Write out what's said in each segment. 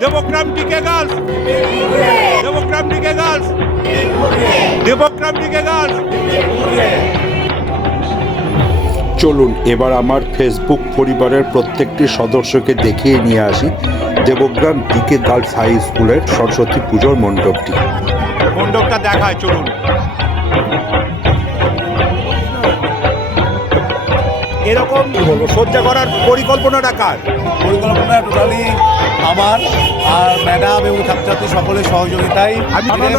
Debagram DK girls, Debagram DK girls, Debagram DK girls. চলুন এবার আমার ফেসবুক পরিবারের প্রত্যেকটি সদস্যকে দেখিয়ে নিয়ে আসি দেবগ্রাম ডিকে গার্লস হাই স্কুলের সরস্বতী পুজোর মণ্ডপটি। মণ্ডপটা দেখায়, চলুন। এরকম সজ্জা করার পরিকল্পনাটা কার? পরিকল্পনা টোটালি আমার আর ম্যাডাম এবং ছাত্রছাত্রী সকলের সহযোগিতায়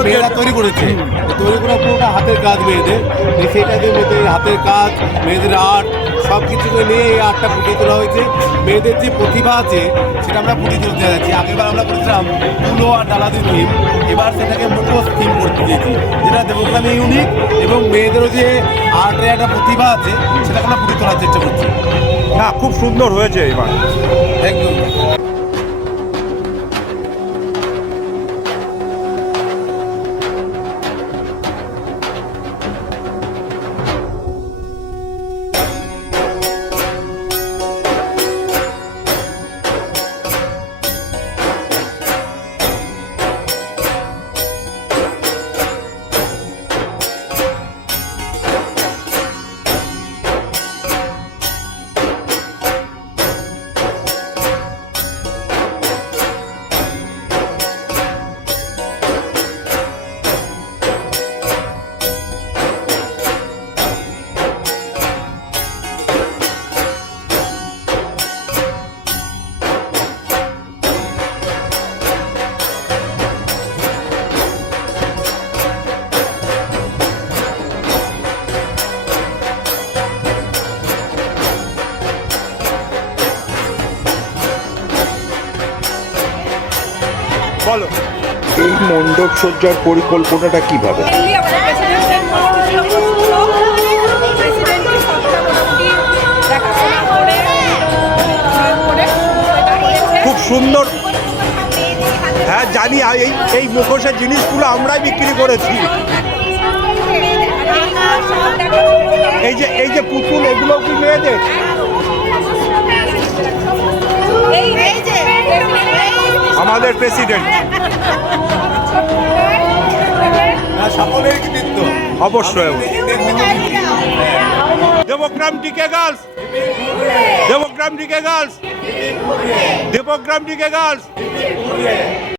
মেয়েরা তৈরি করেছে। তৈরি করা পুরোটা হাতের কাজ মেয়েদের, সেটাকে মেয়েদের হাতের কাজ, মেয়েদের আর্ট সব কিছুকে নিয়ে এই আর্টটা ফুটিয়ে তোলা হয়েছে। মেয়েদের যে প্রতিভা আছে সেটা আমরা ফুটিয়ে তুলতে যাচ্ছি। আগেরবার আমরা করেছিলাম তুলো আর ডালাদের থিম, এবার সেটাকে মুখোশ থিম করতে চেয়েছি, যেটা দেবগ্রামে ইউনিক এবং মেয়েদেরও যে আর্টের একটা প্রতিভা আছে সেটাকে আমরা ফুটিয়ে তোলার চেষ্টা করছি। না, খুব সুন্দর হয়েছে এবার, একদম। বলো এই মণ্ডপ সজ্জার পরিকল্পনাটা কিভাবে? খুব সুন্দর। হ্যাঁ জানি, এই মুখোশের জিনিসগুলো আমরাই বিক্রি করেছি। এই যে পুতুল, এগুলো কি মেয়েদের? আমাদের প্রেসিডেন্ট সকলের কৃতিত্ব অবশ্যই। Debagram DK girls, Debagram DK girls, Debagram DK girls.